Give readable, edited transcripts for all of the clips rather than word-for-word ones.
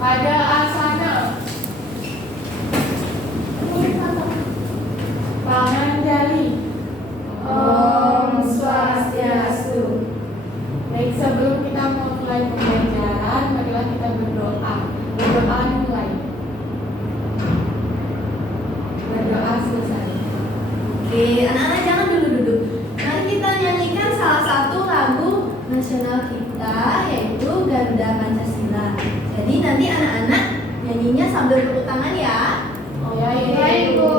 Ada asana. Pangandaling. Om Swastiastu. Baik, sebelum kita mulai pembelajaran, marilah kita berdoa. Berdoa mulai. Berdoa selesai. Oke, anak-anak jangan dulu duduk. Mari kita nyanyikan salah satu lagu nasional kita, yaitu Garuda Pancasila. Jadi nanti anak-anak nyanyinya sambil tepuk tangan ya. Oh ya, Ibu.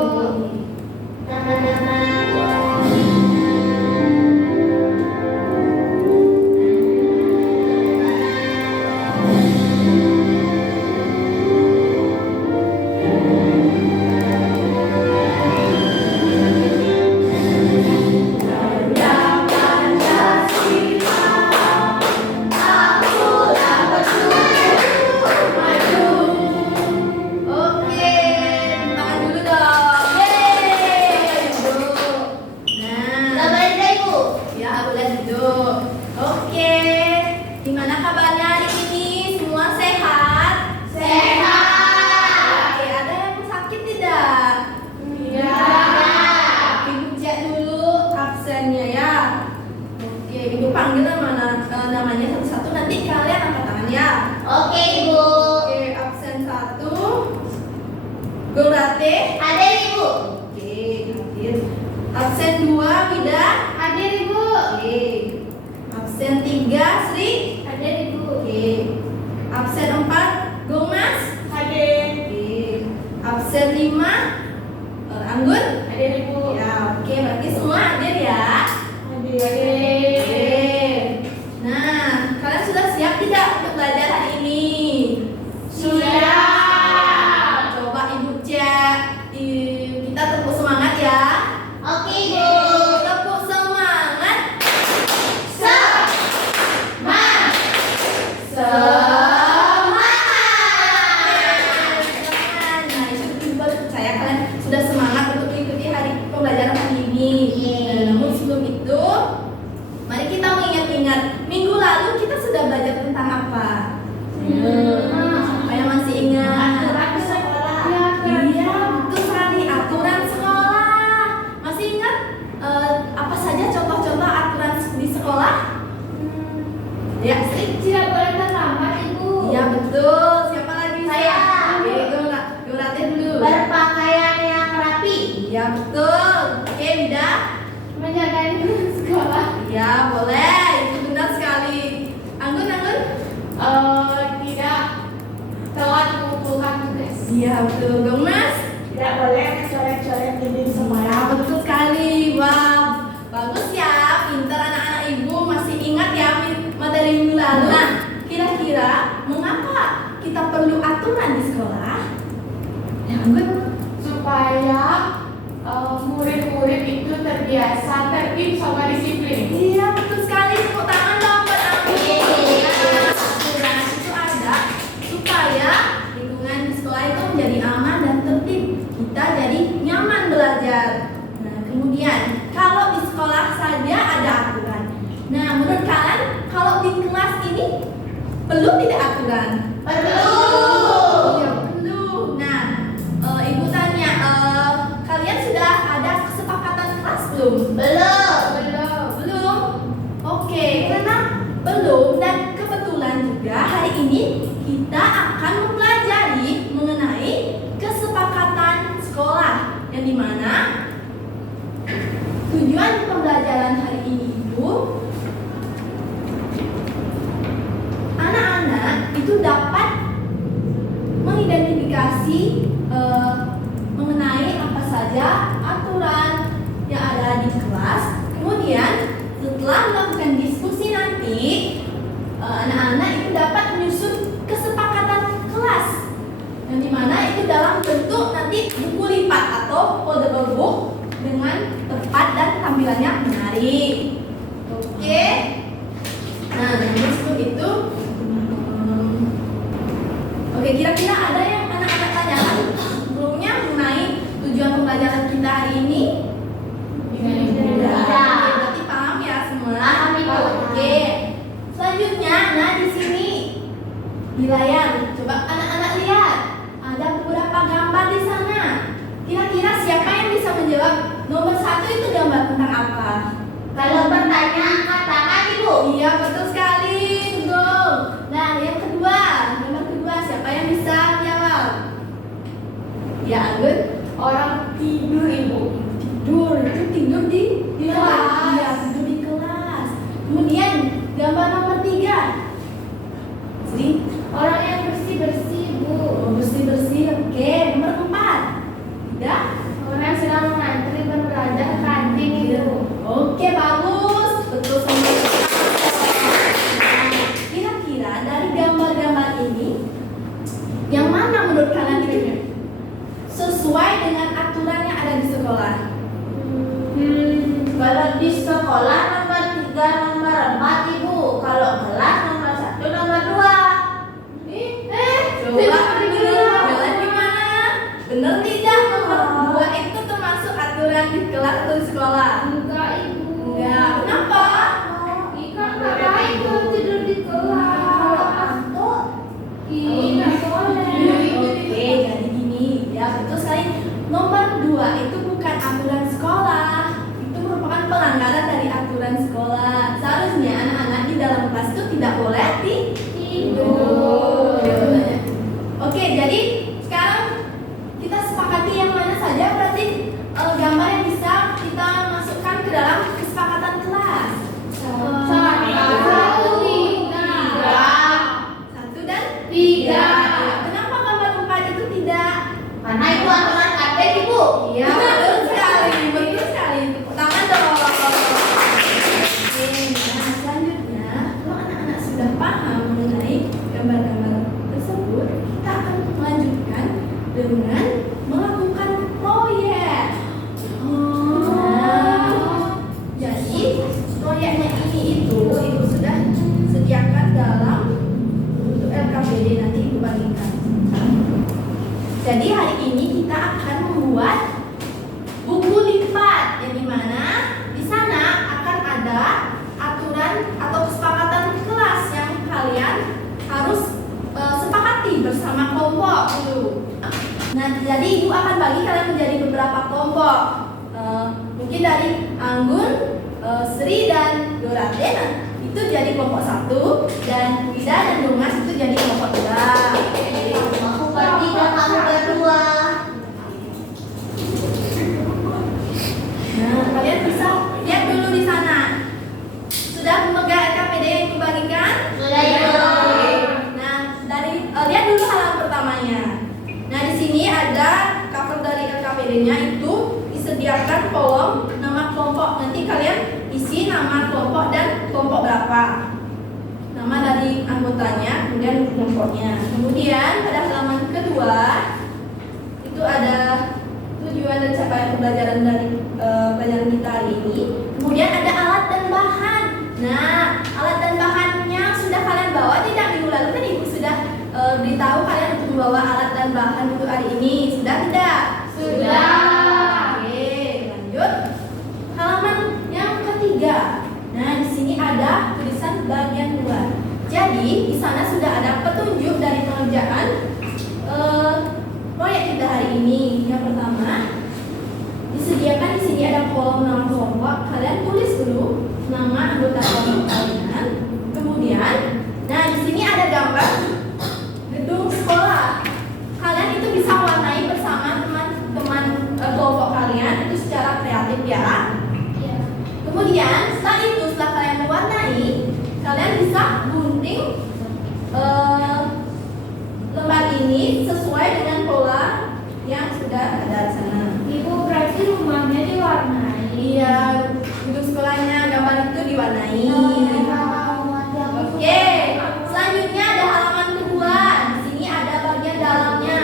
Oke, tangan dulu dong. Duduk. Nah, ya boleh duduk. Oke, gimana kabarnya hari ini? Semua sehat? Oke, ada yang sakit tidak? Iya. Ibu cek dulu absennya ya. Oke, ibu panggil namanya satu-satu, nanti kalian angkat tangan ya. Oke, Ibu. Oke, absen 1 Gurate. Ada, Ibu. Oke, hadir. Absen 2 Wida. Hadir, Ibu. Oke. Absen 3 Sri. Hadir, Ibu. Oke. Absen 4 Gomas. Hadir. Oke. Absen 5 Anggun. Hadir, Ibu. Ya, oke, berarti semua hadir ya. Hadir. Oke. Nah, kalian sudah siap tidak untuk belajar hari ini? Sudah. Coba ibu cek. Kita tepuk semangat ya. Oke, Ibu. Tepuk semangat. Semangat. Nah, itu saya kalian sudah semangat untuk mengikuti hari pembelajaran hari ini. Yeay. Namun sebelum itu, mari kita mengingat-ingat minggu lalu kita sudah belajar tentang apa? Siapa yang masih ingat? Aturan sekolah. Iya, betul sekali, aturan sekolah. Masih ingat apa saja contoh-contoh aturan di sekolah? Ya, Sri. Tidak boleh terlambat, Ibu. Iya betul. Siapa lagi? Saya. Oke, Gurate dulu. Berpakaian yang rapi. Iya betul. Oke, Wida. Menjaga lingkungan sekolah. Iya boleh. Itu benar sekali. Anggun. Tidak telat mengumpulkan tugas. Iya betul. Gomas. Tidak boleh mencoret-coret dinding Ya sembarangan. betul sekali. Wah, bagus ya. Pintar anak-anak ibu masih ingat ya materi minggu lalu. Nah, kira-kira mengapa kita perlu aturan di sekolah? Ya, Anggun. Supaya murid-murid itu terbiasa tertib sama disiplin. Iya betul sekali. Tepuk tangan dong buat Anggun. Yeay. Nah, aturan itu ada supaya lingkungan di sekolah itu menjadi aman dan tertib. Kita jadi nyaman belajar. Nah, kemudian kalau di sekolah saja ada aturan. Nah, menurut kalian kalau di kelas ini perlu tidak aturan? Perlu. Iya, perlu. Nah, ibu tanya, kalian sudah ada kesepakatan kelas belum? Belum. Belum? Oke, karena belum dan kebetulan juga hari ini kita akan mempelajari mengenai kesepakatan sekolah yang dimana tujuan pembelajaran hari ini itu anak-anak itu dapat mengidentifikasi mengenai apa saja aturan yang ada di kelas. Kemudian setelah melakukan diskusi nanti anak-anak itu dapat menyusun kesepakatan kelas yang dimana itu dalam bentuk nanti buku lipat atau foldable book dengan tepat dan tampilannya menarik. Oke. Nah, namun sebelum itu oke, kira-kira ada yang anak-anak tanyakan sebelumnya mengenai tujuan pembelajaran kita hari ini? Tidak. Oke, berarti paham ya semua? Paham, Ibu. Oke. Selanjutnya, nah di sini di layar. Coba anak-anak lihat, ada beberapa gambar di sana. Kira-kira siapa yang bisa menjawab? Nomor 1 itu gambar tentang apa? Kalau bertanya angkat tangan Ibu. Iya, betul sekali. Betul. Nah, yang kedua, gambar kedua, siapa yang bisa menjawab? Ya, Anggun. Orang tidur Ibu. Tidur, itu tidur di kelas. Iya, tidur di kelas. Kemudian gambar nomor 3. Sri, Orang yang bersih-bersih Bu. bersih-bersih. Oke, nomor 4. Tidak? Orang yang sedang mengantri berbelanja ke kantin Ibu. Oke, bagus. Betul semua. Nah, kira-kira dari gambar-gambar ini yang mana menurut kalian itu sesuai dengan aturan yang ada di sekolah? Kalau di sekolah nomor 3, nomor 4 Ibu. Kalau kelas nomor 1, nomor 2. Coba jalan gimana? Bener tidak nomor 2 itu termasuk aturan di kelas atau di sekolah? Enggak Ibu. Enggak. Kenapa? Ikan ngapain kalau tidur di kelas? Kalau ngantuk, nggak boleh. Oke, jadi gini, ya betul sekali. Nomor 2 itu bukan aturan sekolah, itu merupakan pelanggaran dari aturan sekolah. Seharusnya anak-anak di dalam kelas itu tidak boleh tidur. Oke, jadi sekarang kita sepakati yang mana saja berarti gambar yang bisa kita masukkan ke dalam kesepakatan kelas. Satu, tiga. 1 dan 3. Kenapa gambar 4 itu tidak? Karena itu aturan kantin Ibu. Iya, betul sekali, betul sekali. Tepuk tangan dong. Oke, nah selanjutnya, kalau anak-anak sudah paham mengenai gambar-gambar tersebut, kita akan melanjutkan dengan melakukan proyek. Nah, jadi proyeknya ini itu Ibu sudah sediakan dalam untuk LKPD, nanti Ibu bagikan. Jadi hari ini kita akan membuat buku lipat yang dimana di sana akan ada aturan atau kesepakatan kelas yang kalian harus sepakati bersama kelompok dulu. Nah, jadi Ibu akan bagi kalian menjadi beberapa kelompok. Mungkin dari Anggun, Sri dan Dorate, nah, itu jadi kelompok 1 dan Wida dan Dungas itu jadi kelompok 2. Aku bertiga, kamu berdua. Nah, kalian bisa lihat dulu di sana. Sudah memegang LKPD yang dibagikan? Sudah Ibu. Nah, lihat dulu halaman pertamanya. Nah, di sini ada cover dari LKPD-nya itu disediakan kolom nama kelompok. Nanti kalian isi nama kelompok dan kelompok berapa. Nama dari anggotanya, kemudian kelompoknya. Kemudian pada halaman kedua itu ada tujuan dan capaian pembelajaran dari pelajaran kita hari ini. Kemudian ada alat dan bahan. Nah, alat dan bahannya sudah kalian bawa tidak? Minggu lalu kan Ibu sudah beritahu kalian untuk membawa alat dan bahan untuk hari ini. Sudah tidak? Sudah. Oke, lanjut. Halaman yang ketiga. Nah, di sini ada tulisan bagian luar. Jadi, di sana sudah ada petunjuk dari pengerjaan proyek kita hari ini. Yang pertama, disediakan di sini ada kolom nama kelompok. Kalian tulis dulu nama anggota kelompok kalian. Kemudian, nah di sini ada gambar gedung sekolah. Kalian itu bisa warnai bersama teman-teman kelompok kalian itu secara kreatif ya. Kemudian setelah kalian mewarnai, kalian bisa gunting lembar ini sesuai dengan pola yang sudah ada di sana. Ibu berarti rumahnya diwarnai. Iya, gedung sekolahnya gambar itu diwarnai. Oke, selanjutnya ada halaman kedua. Di sini ada bagian dalamnya.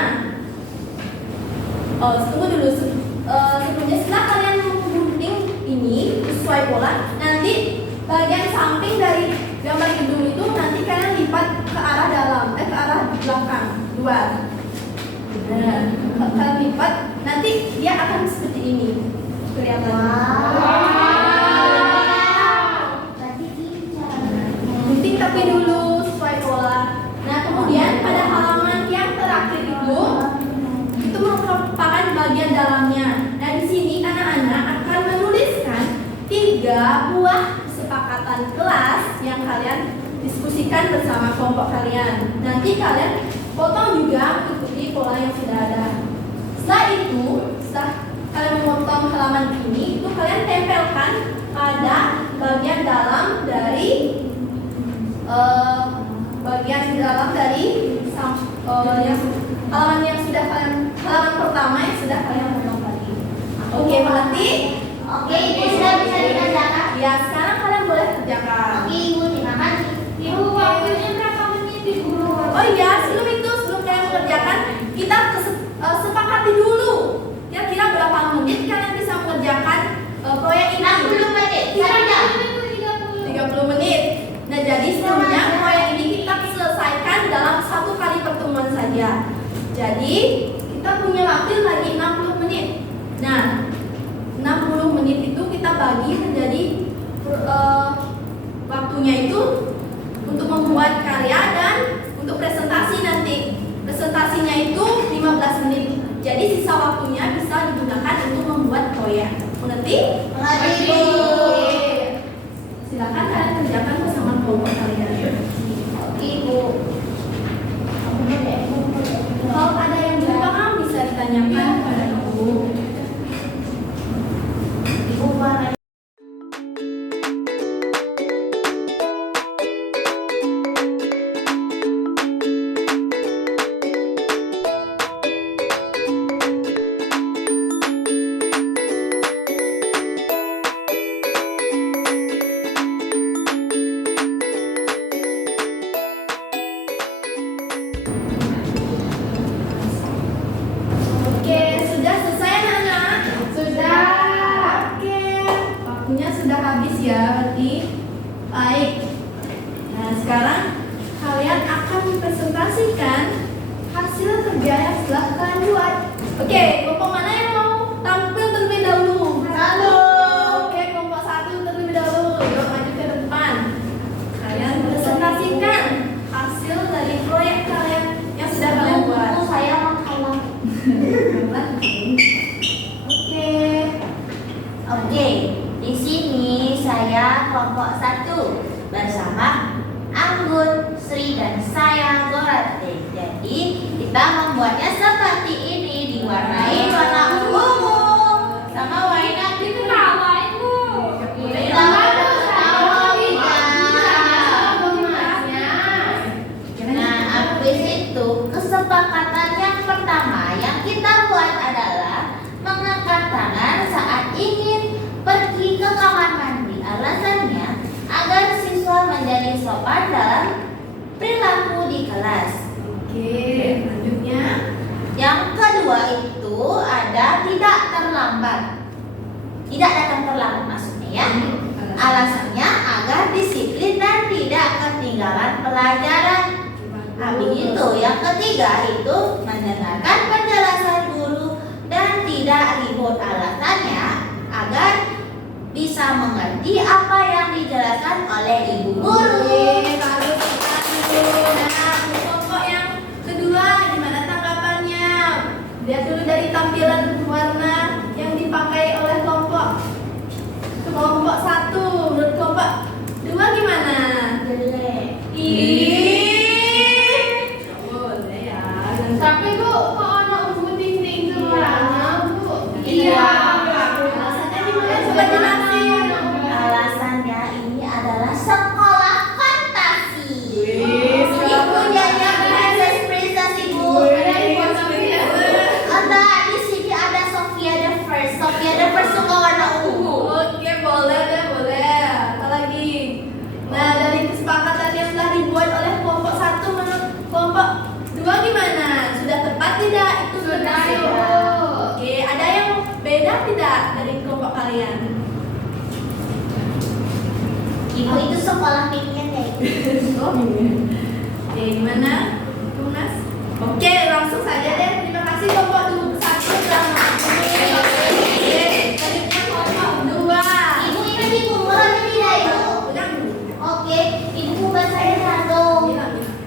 Tunggu dulu. Sebelumnya setelah kalian menggunting ini sesuai pola, nanti bagian samping dari gambar gedung itu nanti kalian lipat ke arah dalam, ke arah belakang, luar. Nah, kalian lipat, nanti dia akan seperti ini kelihatan. Gunting tapi dulu sesuai pola. Nah, kemudian kesepakatan kelas yang kalian diskusikan bersama kelompok kalian. Nanti kalian potong juga mengikuti pola yang sudah ada. Setelah itu, setelah kalian memotong halaman ini, itu kalian tempelkan pada bagian dalam dari halaman yang sudah kalian, halaman pertama yang sudah kalian potong tadi. Oke, mengerti? Oke, Ibu sudah bisa dikerjakan. Ya, sekarang kalian boleh kerjakan. Oke, Ibu, terima kasih. Ibu, waktunya berapa menit Ibu? Oh iya, sebelum kalian mengerjakan, kita sepakati dulu. Kira-kira berapa menit kalian bisa mengerjakan proyek ini? 60 menit. Saja. 30 menit. Nah, jadi sebenarnya proyek ini kita selesaikan dalam 1 kali pertemuan saja. Jadi, kita punya waktu lagi 60 menit. Nah, 60 menit itu kita bagi menjadi waktunya itu untuk membuat karya dan untuk presentasi nanti. Presentasinya itu 15 menit. Jadi sisa waktunya bisa digunakan untuk membuat proyek. Mengerti? Mengerti, Ibu. Oke. Silakan kalian kerjakan bersama kelompok kalian. Oke, Ibu. Kalau ada yang belum paham bisa ditanyakan pada Ibu. Ibu warna. Oke, sudah selesai anak-anak? Sudah. Oke, waktunya sudah habis ya, berarti baik. Nah, sekarang kalian akan mempresentasikan hasil kerja yang setelah kalian buat. Oke, kelompok mana yang mau tampil terlebih dahulu? Satu. Oke, kelompok 1 terlebih dahulu. Yuk maju ke depan. Kalian presentasikan hasil dari proyek kalian yang sudah kalian buat. Ibu, saya menghalang. Oke. Oke, di sini saya kelompok 1 bersama Anggun, Sri, dan saya Gorate. Jadi kita membuatnya seperti ini, diwarnai warna ungu sama warna Diketawain Bu. kita ketawa Nah, habis itu kesepakatan yang pertama yang kita buat adalah mengangkat tangan saat ingin pergi ke kamar mandi. Alasannya agar siswa menjadi sopan dalam perilaku di kelas. Oke, selanjutnya. Yang kedua itu ada tidak terlambat. Tidak datang terlambat maksudnya ya. Alasannya agar disiplin dan tidak ketinggalan pelajaran. Habis itu yang ketiga itu mendengarkan penjelasan guru dan tidak ribut. Alasannya agar bisa mengerti apa yang dijelaskan oleh ibu guru. Oke, bagus sekali. Nah, kelompok yang kedua gimana tanggapannya? Lihat dulu dari tampilan warna yang dipakai oleh kelompok 1. Menurut kelompok 2 gimana? Jelek. Ih, boleh ya. Tapi Bu, kok anak ungu ting-ting sembarangan Bu? Iya. Alasannya gimana? Coba jelasin. Alasannya ini adalah sekolah fantasi. Wih, sekolah Ibu punyanya princess ibu. Ada di sini ada Sophia the First. Sophia the First suka warna ungu. Oke, boleh deh, boleh. Apa lagi? Nah, dari kesepakatan yang telah dibuat oleh kelompok 1 menurut kelompok 2 gimana? Sudah tepat tidak? Itu Sudah, sih. Ibu. Oke, ada yang beda tidak dari kelompok kalian? Ibu itu sekolah minion ya. Oh, oke, gimana? Mas? Oke, langsung saja deh. Terima kasih kelompok 1 telah mengikuti. Oke, selanjutnya kelompok 2. Ibu ingat ibu mulai tidak ibu? Pegang dulu. Oke, ibu saya satu. Bilang, bilang.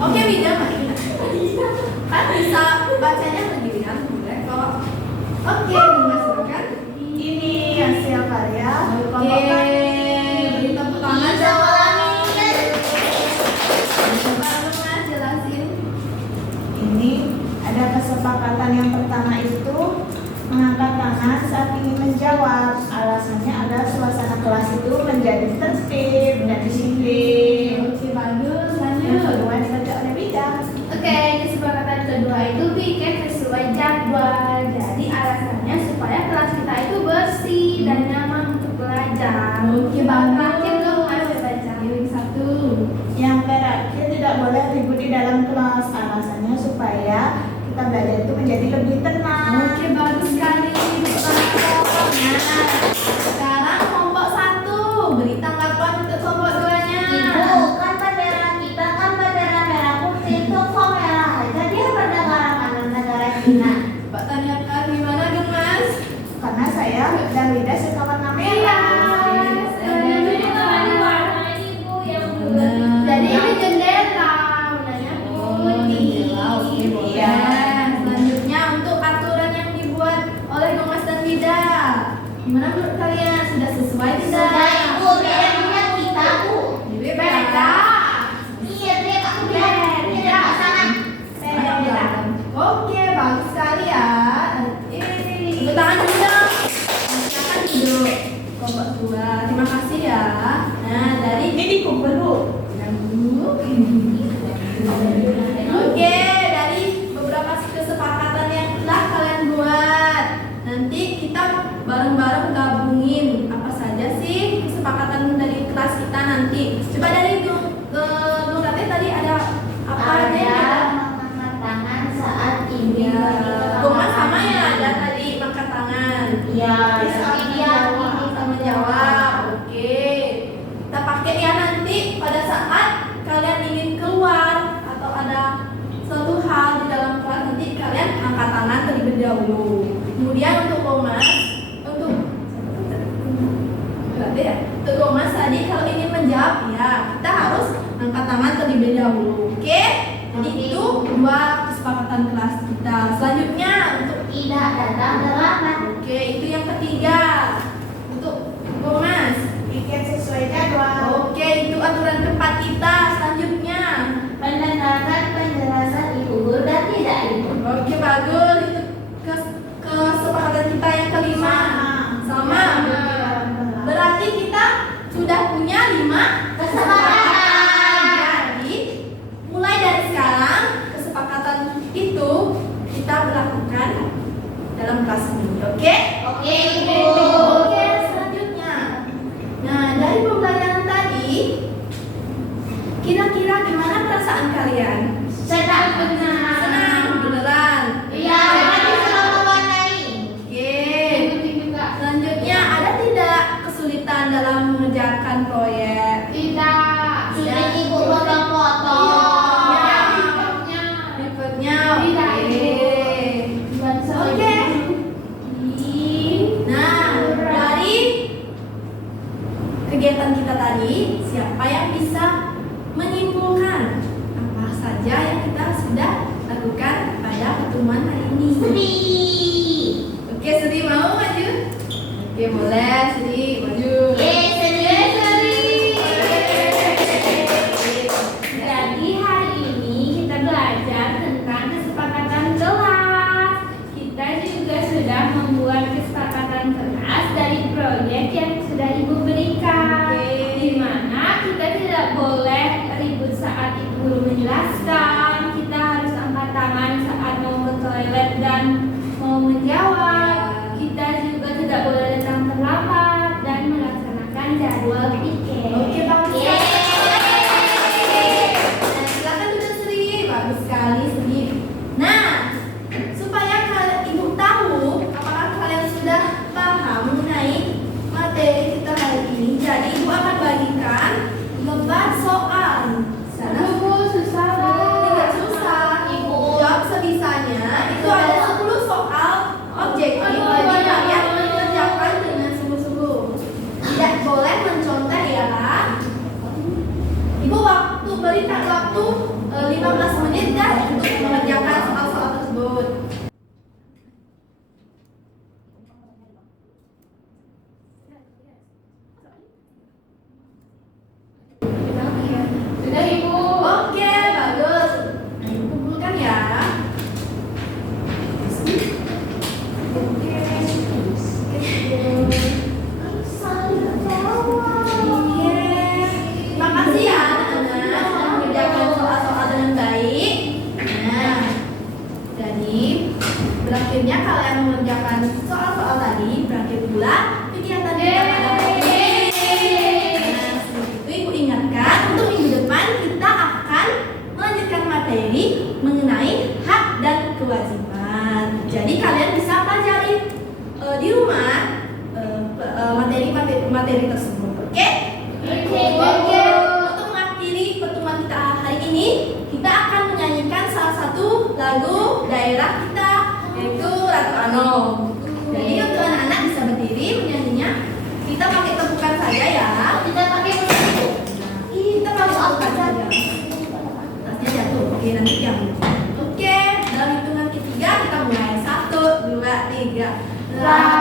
Oke, Wida, mari kita. Kan bisa bacanya lebih ringan, boleh kok. Oke, dimasukkan. Ini hasil karya. Oke, beri tepuk ini ada kesepakatan yang pertama itu mengangkat tangan saat ingin menjawab. Alasannya adalah suasana kelas itu menjadi tertib dan disiplin. Oke, bagus. Yang Lanjut. kedua dibaca oleh Bida. Oke, kesepakatan kedua itu bikin sesuai jadwal. Jadi alasannya supaya kelas kita itu bersih dan nyaman untuk belajar. Oke, bagus. Terakhir dong Mas baca. Yang satu. Yang terakhir tidak boleh ribut di dalam kelas. Alasannya supaya kita belajar itu menjadi lebih tenang. Oke, bagus sekali. Nah, sekarang kelompok 1 beri tanggapan untuk kelompok 2-nya. Ibu, kan bendera kita kan bendera merah putih itu kok merah aja dia bernegara mana negara Cina. Pak tanyakan gimana dong, Mas? Karena saya dan Bida suka warna merah. Jadi ini jendela, warnanya putih. Oke, boleh. Iya. Selanjutnya untuk aturan yang dibuat oleh Bang Mas dan Bida. Gimana menurut kalian? Sudah sesuai tidak? Sudah ibu, dia punya kita bu. Beda. Iya dia aku bilang dia ke sana. Oke, bagus sekali ya. Tepuk tangan dulu dong. Silakan duduk. Kelompok 2. Terima kasih ya. Nah, dari Ini dikumpul bu. Oke, dari beberapa kesepakatan yang telah kalian buat, nanti kita bareng-bareng gabungin apa saja sih kesepakatan dari kelas kita nanti. Coba dari Nur Rate tadi ada apa aja yang Ada ada? mengangkat tangan saat ingin Iya. berbicara. Goma sama ya ada tadi angkat tangan. Iya, Terus nanti dia bisa menjawab. Oke. Kita pakai ya nanti pada saat kalian ingin keluar atau ada suatu hal di dalam kelas nanti kalian angkat tangan terlebih dahulu. Kemudian untuk Gomas, berarti ya. Untuk Gomas tadi kalau ingin menjawab ya kita harus angkat tangan terlebih dahulu. Oke? Jadi Oke. itu dua kesepakatan kelas kita. Selanjutnya untuk tidak datang terlambat. oke, itu yang ketiga. Untuk Gomas. Tiket sesuai jadwal. Oke, itu aturan keempat kita. Selanjutnya. Mendengarkan penjelasan ibu guru dan tidak ibu. Oke, bagus. Itu kesepakatan kita yang kelima. Sama. Berarti kita sudah punya 5 Kesepakatan. Jadi, mulai dari sekarang kesepakatan itu kita berlakukan dalam kelas ini. Oke? Oke ibu. Oke, selanjutnya. Nah, dari pembelajaran tadi, kira-kira gimana perasaan kalian? Senang benar. Senang, beneran. Iya, tadi sudah mewarnai. Oke. Selanjutnya, ada tidak kesulitan dalam mengerjakan proyek? Tidak. Sudah ibu potong-potong. Berikutnya, Tidak, oke. Oke. Nah, dari kegiatan kita tadi, siapa yang bisa menyimpulkan apa saja yang kita sudah lakukan pada pertemuan hari ini? Sri. Oke, Sri mau maju? Oke, boleh Sri maju. Jadi hari ini kita belajar tentang kesepakatan kelas. Kita juga sudah membuat kesepakatan kelas dari proyek yang sudah Ibu berikan. Oke. Di mana kita tidak boleh ribut saat Ibu guru menjelaskan. Kita harus angkat tangan saat mau ke toilet dan mau menjawab. Kita juga tidak boleh datang terlambat dan melaksanakan jadwal piket. Oke, bagus. Yeay. Nah, silakan duduk Sri. Bagus sekali Sri. Nah, supaya kalian ibu tahu apakah kalian sudah paham mengenai materi kita hari ini. Jadi ibu akan bagikan lembar soal. Sana Susah tidak susah. Ibu jawab sebisanya. Itu ada 10 soal objektif. Jadi kalian mengerjakan dengan sungguh-sungguh. Tidak boleh mencontek ya. Ibu beri waktu 15 menit ya untuk akhirnya kalian mengerjakan soal-soal tadi, berakhir pula kegiatan kita pada hari ini. Nah, sebelum itu Ibu ingatkan untuk minggu depan kita akan melanjutkan materi mengenai hak dan kewajiban. Jadi kalian bisa pelajari di rumah materi tersebut. Oke? Oke. Untuk mengakhiri pertemuan kita hari ini, kita akan menyanyikan salah satu lagu daerah kita, yaitu Ratu Anom. Jadi untuk anak-anak bisa berdiri menyanyinya. Kita pakai tepukan saja ya. Kita pakai musik. Kita pakai tepukan saja. Tasnya jatuh. Oke, nanti jam. Oke, dalam hitungan ketiga kita mulai. 1, 2, 3.